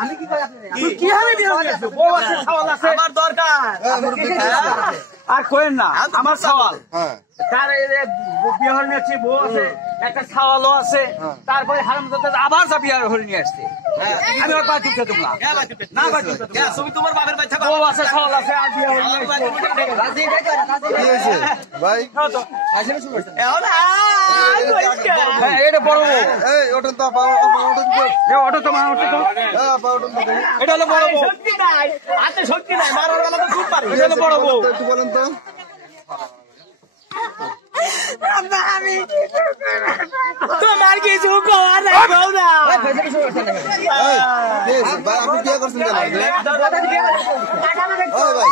আমি কি করে আমার দরকার আর কোয়েন না আমার সওয়াল তার বিয়ে হয়ে নিয়েছি বউ আছে একটা সওয়ালও আছে তারপরে হারামজাদা আবার যা বিয়ে হয়ে নিয়ে আসছে আমি ওর পা টিপতে দেব না না ভাই তুমি তোমার বাবার বাচ্চা বউ আছে সওয়াল আছে আর বিয়ে হয়ে নিয়ে আসছে ভাই তো আসলে শুরু করতে এটা বড় বউ এই ওটা তো ওটা তো মা ওটা তো এটা হলো বড় বউ শক্তি নাই হাতে শক্তি নাই মারার বেলা তো খুব পারে এটা হলো বড় বউ একটু বলেন তো আমি তোমার কিছু করার নাই বউদা ভাই আপনি কি করছেন কেন ওই ভাই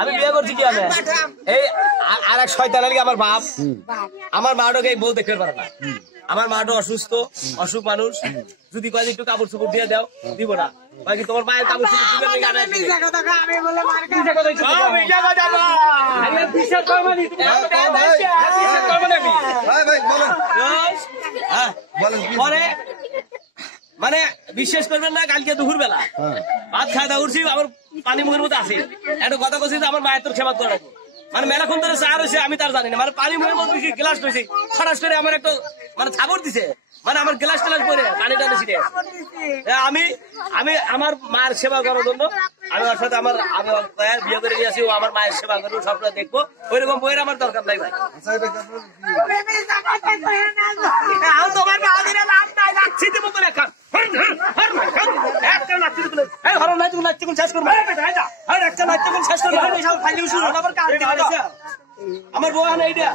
আমি বিয়ে করছি কি আমি এই আর এক শয়তান লাগি আমার বাপ আমার মাটাকে বউ দেখতে পারে না আমার মাটা অসুস্থ অসুখ মানুষ যদি কয়েক একটু কাপড় চোপড় দিয়ে দাও দিব না বাকি তোমার মায়ের কাপড় চোপড় মানে বিশ্বাস করবেন না কালকে দুপুর বেলা ভাত খাওয়া দাওয়া করছি আমার পানি মুখের মধ্যে আছে একটা কথা বলছি আমার মায়ের তোর সেবা করে রাখবো মানে মেলাক্ষণ ধরে চা রয়েছে আমি তার জানি না মানে পানি মুখের মধ্যে গ্লাস রয়েছে খরাস করে আমার একটা মানে থাবর দিছে মানে আমার গ্লাস টেলাস করে পানি টানে ছিটে আমি আমি আমার মায়ের সেবা করার জন্য আমি ওর সাথে আমার আমি বিয়ে করে নিয়ে আসি ও আমার মায়ের সেবা করবো সবটা দেখবো ওইরকম বইয়ের আমার দরকার নাই ভাই তোমার যাচ্ছি দেবো করে আমার বউ এইটা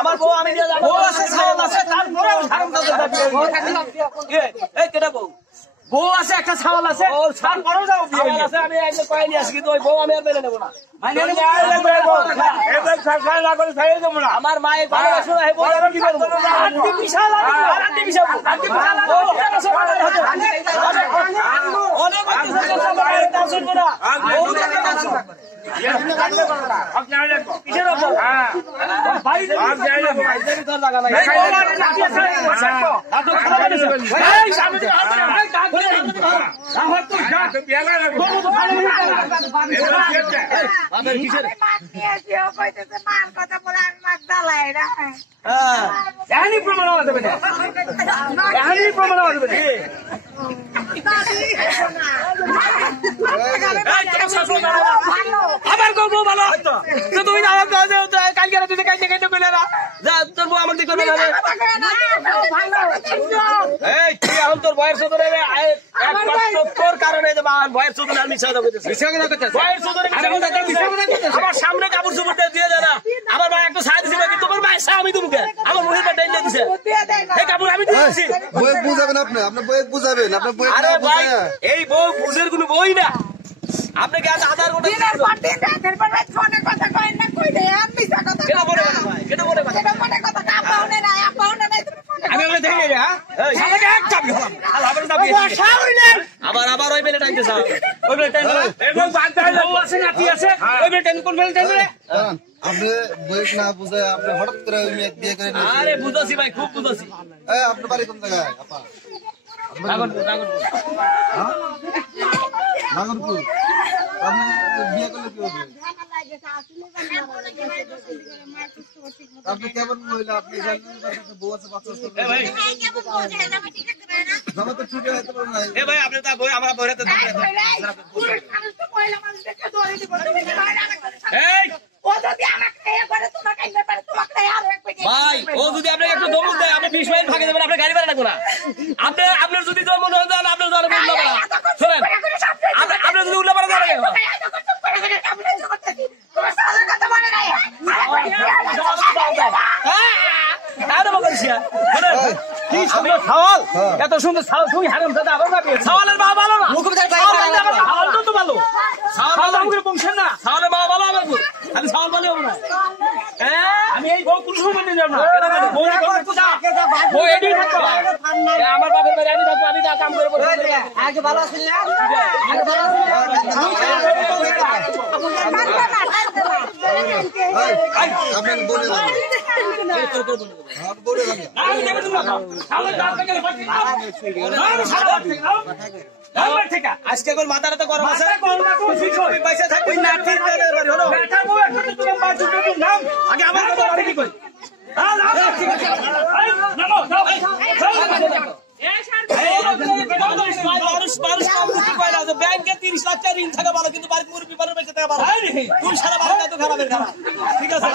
আমার বউ আমি কেটা বউ বউ আছে একটা ছাওয়াল আছে আমি একদম পাইনি আসি কিন্তু ওই বউ আমি আর মেনে নেবো না আমার মায়ের আবার করবো ভালো তুমি কালকে তুই কাইতে কাইতে পেলে না তোর বউ আমার দিকে তুই এখন তোর বয়ের চোদরে তোর কারণে বয়ের চোদরে আমি আমার সামনে কাপড় চোপড় দিয়ে দেয় না আমার ভাই একটা সাহায্য দিচ্ছে কিন্তু তোমার ভাই আমি তোমাকে আমার মুখের পর টাইম দিচ্ছে এই কাপড় আমি দিয়েছি বই বুঝাবেন আপনি আপনার বই বুঝাবেন আপনার বই আরে ভাই এই বউ বুঝের কোনো বই না আপনাকে আজ আধার কোটা দিনের পর দিন রাতের পর রাত ফোনে কথা কই না কই দেয় আমি মিছা কথা কেন বলে ভাই কেন বলে ভাই কেন বলে কথা কাম পাওনে না পাওনে নাই তুমি ফোনে আমি বলে দেখে রে হ্যাঁ সালাকে এক চাবি হলাম আবার দাবি আবার ওই বেলে টাইমতে স্যার ওই বেলে টাইম এবং বাদ দাও বউ আছে নাতি আছে ওই বেলে টাইম কোন বেলে টাইম রে আপনি বই না বুঝায় আপনি হঠাৎ করে বিয়ে করে আরে বুঝাছি ভাই খুব বুঝাছি এই আপনার বাড়ি কোন জায়গায় আপা নাগরপুর নাগরপুর আপনি বিয়ে করলে কি হবে আপনি কেমন মহিলা আপনি জানেন বউ আছে বাচ্চা আছে ভাই জামা তো ঠিক আছে তো নাই এ ভাই আপনি তো বই আমরা বইরে তো এই ও যদি আমাকে এ করে তোমাকে এনে পারে তোমাকে আর এক পেটি ভাই ও যদি আপনাকে একটু দমক দেয় আপনি 20 মাইল ভাগে যাবেন আপনি গাড়ি ভাড়া লাগবে না আপনি আপনার যদি জন্ম না দেন আপনার জন্ম না শুনেন আপনি যদি উল্লা পাড়া যাবেন তোমার সারা কথা বলে নাই এত সুন্দর তুমি হারাম দাদা আবার সাওয়ালের বাবা ভালো না তো ভালো সাওয়াল বংশের না সাওয়ালের বাবা ভালো আমার আমি সাওয়াল বলে না আমি বউ কোন সময় নিয়ে যাব না বউ এডি থাকবে আমার বাপের বাড়ি আমি থাকবো আমি কাম করে বলবো আগে ভালো আছেন না আগে ভালো আপনি বলে দেন বলে দেন আমি দেব তুমি সামনে দাঁত থেকে আজকে কোন মাথাটা তো গরম আছে আমি পয়সা থাকবি না ঠিক করে হলো বেটা বউ একটা তুমি বাজু নাম আগে আমার কথা ঠিক কই ব্যাংকে 30 লাখ টাকা ঋণ থাকা ভালো কিন্তু বাড়িতে মুরগি পালন বেঁচে থাকা ভালো তুই সারা বাড়িটা তো খারাপের খারাপ ঠিক আছে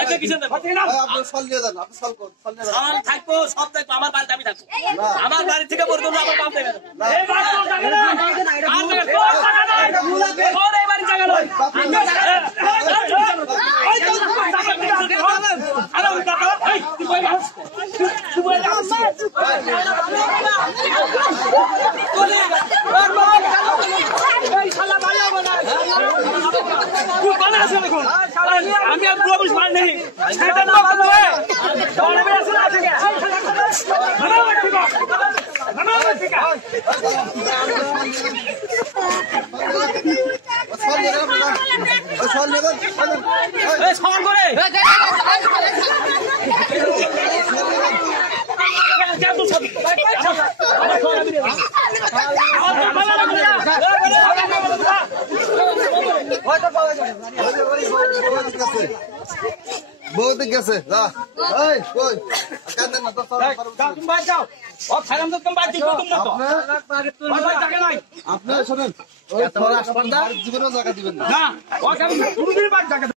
আচ্ছা কিছু না আপনি সল নিয়ে যান আপনি সল নিয়ে যান আমার থাকবো সব থাকবো আমার বাড়িতে আমি থাকবো আমার বাড়ি থেকে পর্যন্ত আমার বাপ দেবে আমি আর প্রবেশ মান নেই সেটা না সল নিয়ে যান সল নিয়ে যান সমান করে বহুত গেছে যা এই কই কাঁদেন না তো তুমি বাদ যাও ও খারাম তো তুমি বাদ দিও তুমি না তো জায়গা নাই আপনি শুনেন ওই জীবনেও জায়গা দিবেন না না ও আমি দুদিন বাদ জায়গা